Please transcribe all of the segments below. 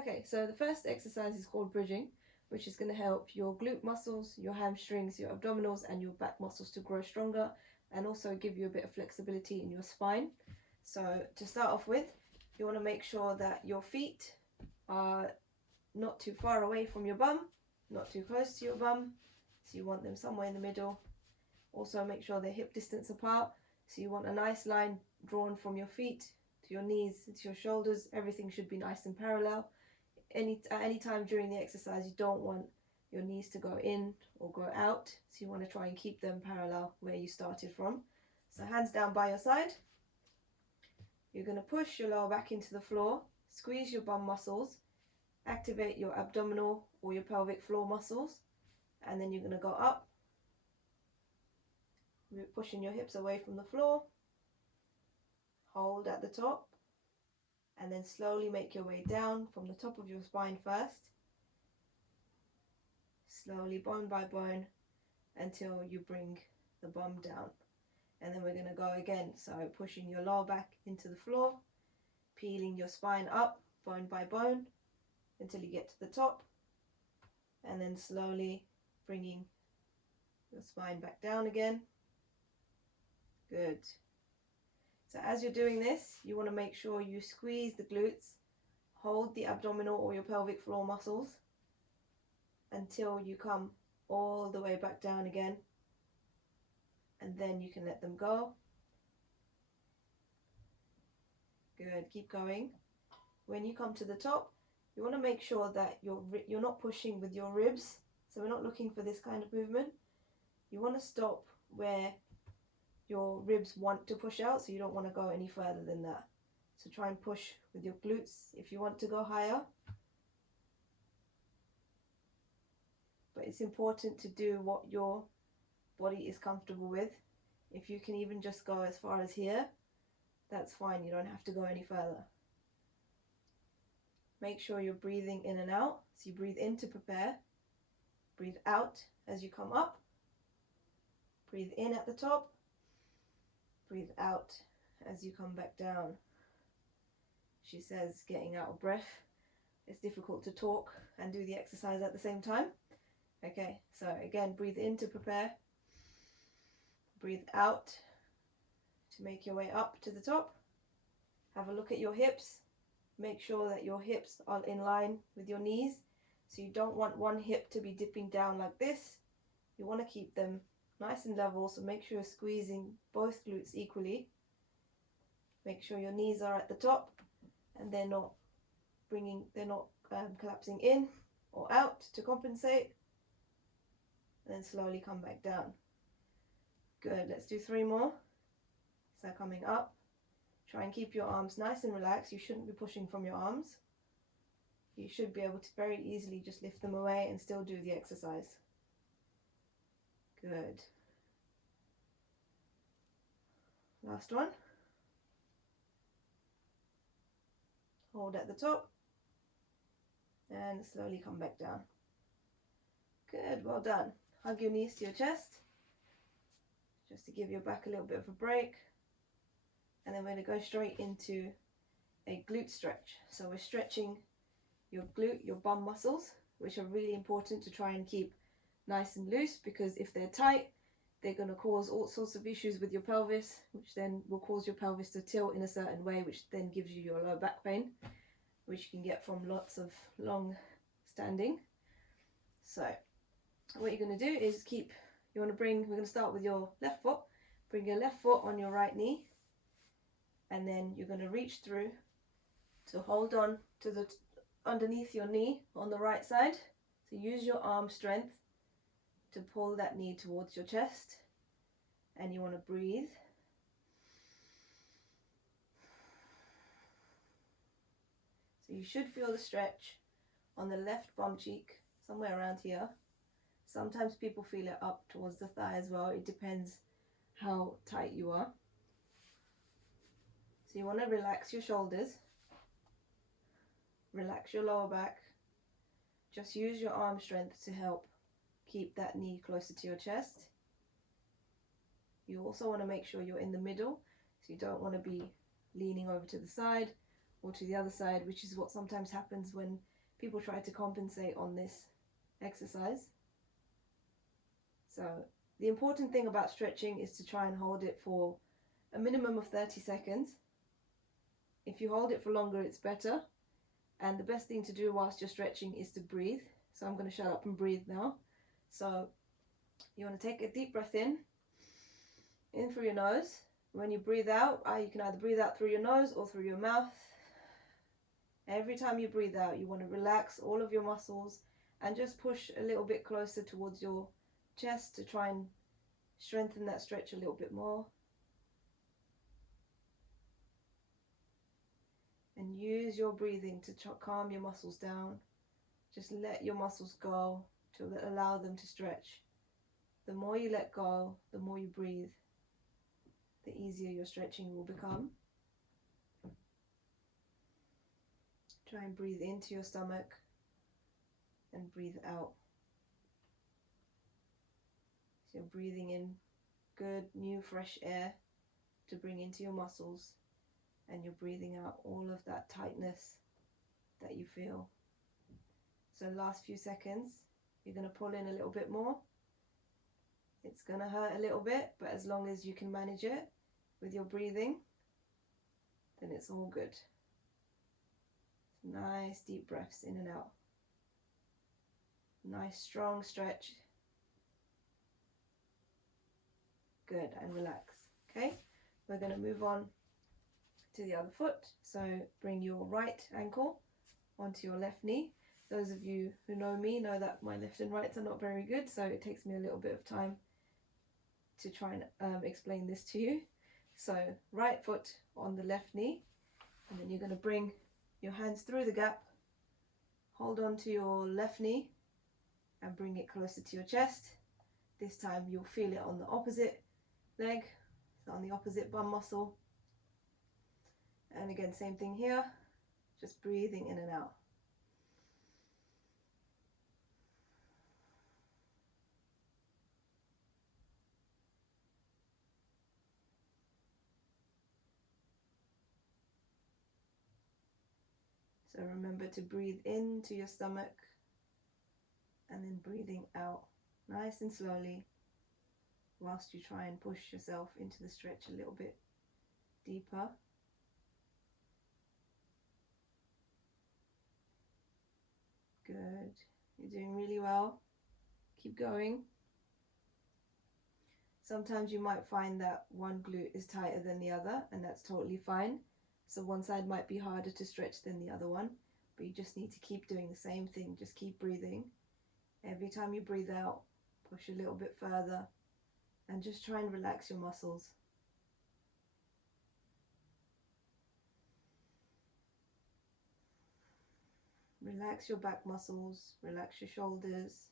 Okay, so the first exercise is called bridging, which is going to help your glute muscles, your hamstrings, your abdominals, and your back muscles to grow stronger, and also give you a bit of flexibility in your spine. So to start off with, you want to make sure that your feet are not too far away from your bum, not too close to your bum. So you want them somewhere in the middle. Also make sure they're hip distance apart. So you want a nice line drawn from your feet to your knees, to your shoulders. Everything should be nice and parallel. At any time during the exercise, you don't want your knees to go in or go out. So you want to try and keep them parallel where you started from. So hands down by your side. You're going to push your lower back into the floor, squeeze your bum muscles, activate your abdominal or your pelvic floor muscles, and then you're going to go up, pushing your hips away from the floor, hold at the top, and then slowly make your way down from the top of your spine first, slowly bone by bone until you bring the bum down. And then we're going to go again, so pushing your lower back into the floor, peeling your spine up bone by bone until you get to the top, and then slowly bringing your spine back down again. Good. So as you're doing this, you want to make sure you squeeze the glutes, hold the abdominal or your pelvic floor muscles until you come all the way back down again, and then you can let them go. Good, keep going. When you come to the top, you want to make sure that you're not pushing with your ribs. So we're not looking for this kind of movement. You want to stop where your ribs want to push out, so you don't want to go any further than that. So try and push with your glutes if you want to go higher. But it's important to do what your body is comfortable with. If you can even just go as far as here, that's fine. You don't have to go any further. Make sure you're breathing in and out. So you breathe in to prepare, breathe out as you come up, breathe in at the top, breathe out as you come back down. She says, getting out of breath. It's difficult to talk and do the exercise at the same time. Okay, so again, breathe in to prepare, breathe out to make your way up to the top. Have a look at your hips. Make sure that your hips are in line with your knees. So you don't want one hip to be dipping down like this. You want to keep them nice and level, so make sure you're squeezing both glutes equally. Make sure your knees are at the top and they're not collapsing in or out to compensate. And then slowly come back down. Good, let's do 3 more. So coming up, try and keep your arms nice and relaxed. You shouldn't be pushing from your arms. You should be able to very easily just lift them away and still do the exercise. Good. Last one. Hold at the top and slowly come back down. Good, well done. Hug your knees to your chest just to give your back a little bit of a break. And then we're going to go straight into a glute stretch. So we're stretching your glute, your bum muscles, which are really important to try and keep nice and loose, because if they're tight, they're going to cause all sorts of issues with your pelvis, which then will cause your pelvis to tilt in a certain way, which then gives you your low back pain, which you can get from lots of long standing. So what you're going to do is we're going to start with your left foot. Bring your left foot on your right knee, and then you're going to reach through to hold on to the underneath your knee on the right side. So use your arm strength to pull that knee towards your chest, and you want to breathe. So you should feel the stretch on the left bum cheek, somewhere around here. Sometimes people feel it up towards the thigh as well. It depends how tight you are. So you want to relax your shoulders, relax your lower back. Just use your arm strength to help keep that knee closer to your chest. You also want to make sure you're in the middle, so you don't want to be leaning over to the side or to the other side, which is what sometimes happens when people try to compensate on this exercise. So the important thing about stretching is to try and hold it for a minimum of 30 seconds. If you hold it for longer, it's better. And the best thing to do whilst you're stretching is to breathe. So I'm going to shut up and breathe now. So you want to take a deep breath in through your nose. When you breathe out, you can either breathe out through your nose or through your mouth. Every time you breathe out, you want to relax all of your muscles and just push a little bit closer towards your chest to try and strengthen that stretch a little bit more. And use your breathing to calm your muscles down. Just let your muscles go to allow them to stretch. The more you let go, the more you breathe, the easier your stretching will become. Try and breathe into your stomach and breathe out. So you're breathing in good, new, fresh air to bring into your muscles, and you're breathing out all of that tightness that you feel. So last few seconds, you're going to pull in a little bit more. It's going to hurt a little bit, but as long as you can manage it with your breathing, then it's all good. Nice deep breaths in and out. Nice strong stretch. Good, and relax. Okay, we're going to move on to the other foot. So bring your right ankle onto your left knee. Those of you who know me know that my left and rights are not very good, so it takes me a little bit of time to try and explain this to you. So right foot on the left knee, and then you're going to bring your hands through the gap, hold on to your left knee and bring it closer to your chest. This time you'll feel it on the opposite leg, so on the opposite bum muscle. And again, same thing here, just breathing in and out. So remember to breathe into your stomach and then breathing out nice and slowly whilst you try and push yourself into the stretch a little bit deeper. Good. You're doing really well. Keep going. Sometimes you might find that one glute is tighter than the other, and that's totally fine. So one side might be harder to stretch than the other one, but you just need to keep doing the same thing. Just keep breathing. Every time you breathe out, push a little bit further and just try and relax your muscles. Relax your back muscles, relax your shoulders.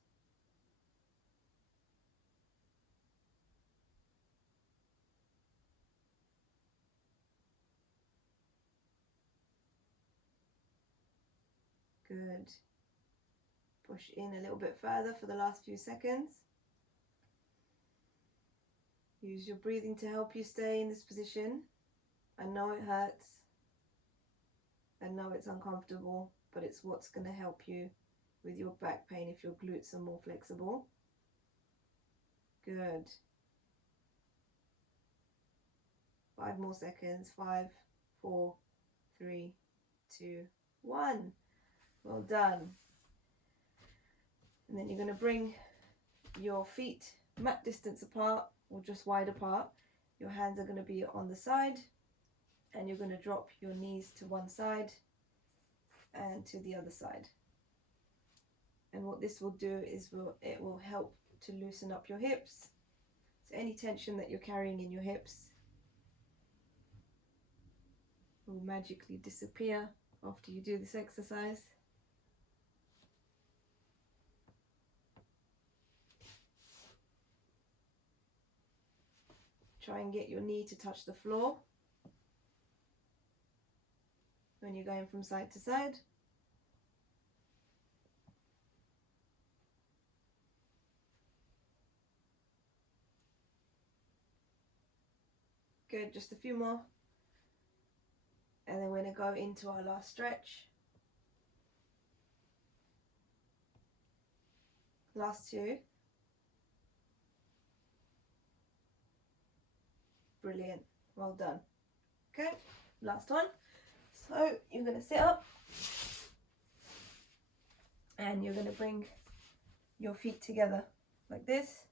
Good. Push in a little bit further for the last few seconds. Use your breathing to help you stay in this position. I know it hurts. I know it's uncomfortable, but it's what's going to help you with your back pain if your glutes are more flexible. Good. 5 more seconds. 5, 4, 3, 2, 1. Well done. And then you're going to bring your feet mat distance apart or just wide apart. Your hands are going to be on the side, and you're going to drop your knees to one side and to the other side. And what this will do is it will help to loosen up your hips. So any tension that you're carrying in your hips will magically disappear after you do this exercise. Try and get your knee to touch the floor when you're going from side to side. Good, just a few more. And then we're going to go into our last stretch. Last two. Brilliant. Well done. Okay, last one. So you're going to sit up and you're going to bring your feet together like this,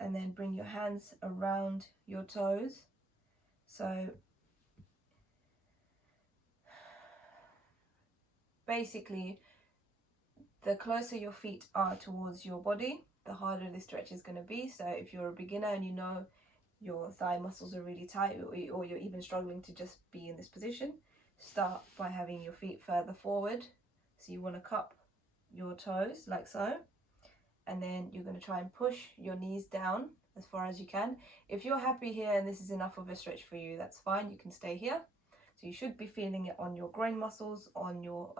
and then bring your hands around your toes. So basically, the closer your feet are towards your body, the harder the stretch is going to be. So if you're a beginner and you know your thigh muscles are really tight, or you're even struggling to just be in this position, start by having your feet further forward. So you want to cup your toes like so, and then you're going to try and push your knees down as far as you can. If you're happy here and this is enough of a stretch for you, that's fine, you can stay here. So you should be feeling it on your groin muscles, on your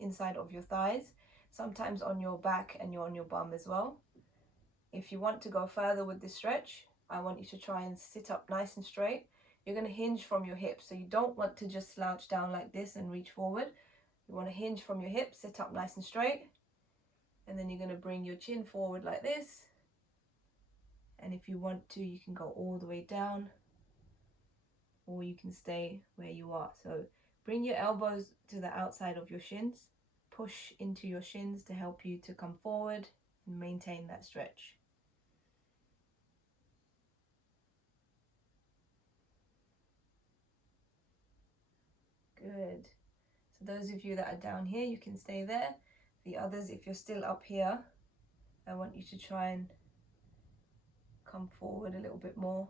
inside of your thighs, sometimes on your back and on your bum as well. If you want to go further with this stretch, I want you to try and sit up nice and straight. You're going to hinge from your hips, so you don't want to just slouch down like this and reach forward. You want to hinge from your hips, sit up nice and straight, and then you're going to bring your chin forward like this. And if you want to, you can go all the way down, or you can stay where you are. So bring your elbows to the outside of your shins, push into your shins to help you to come forward and maintain that stretch. Good. So those of you that are down here, you can stay there. The others, if you're still up here, I want you to try and come forward a little bit more.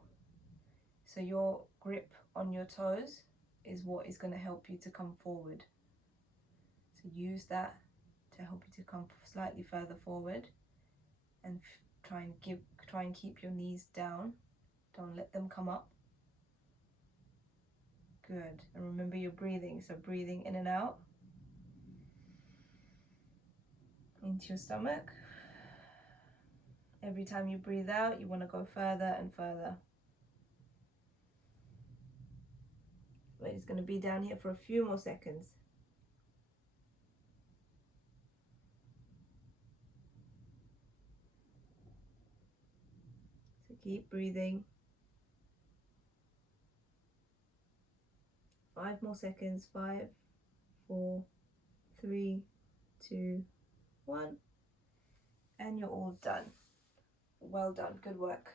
So your grip on your toes is what is going to help you to come forward. So use that to help you to come slightly further forward, and try and keep your knees down. Don't let them come up. Good. And remember your breathing. So breathing in and out into your stomach. Every time you breathe out, you want to go further and further. We're just going to be down here for a few more seconds. So keep breathing. 5 more seconds. 5, 4, 3, 2, 1. And you're all done. Well done. Good work.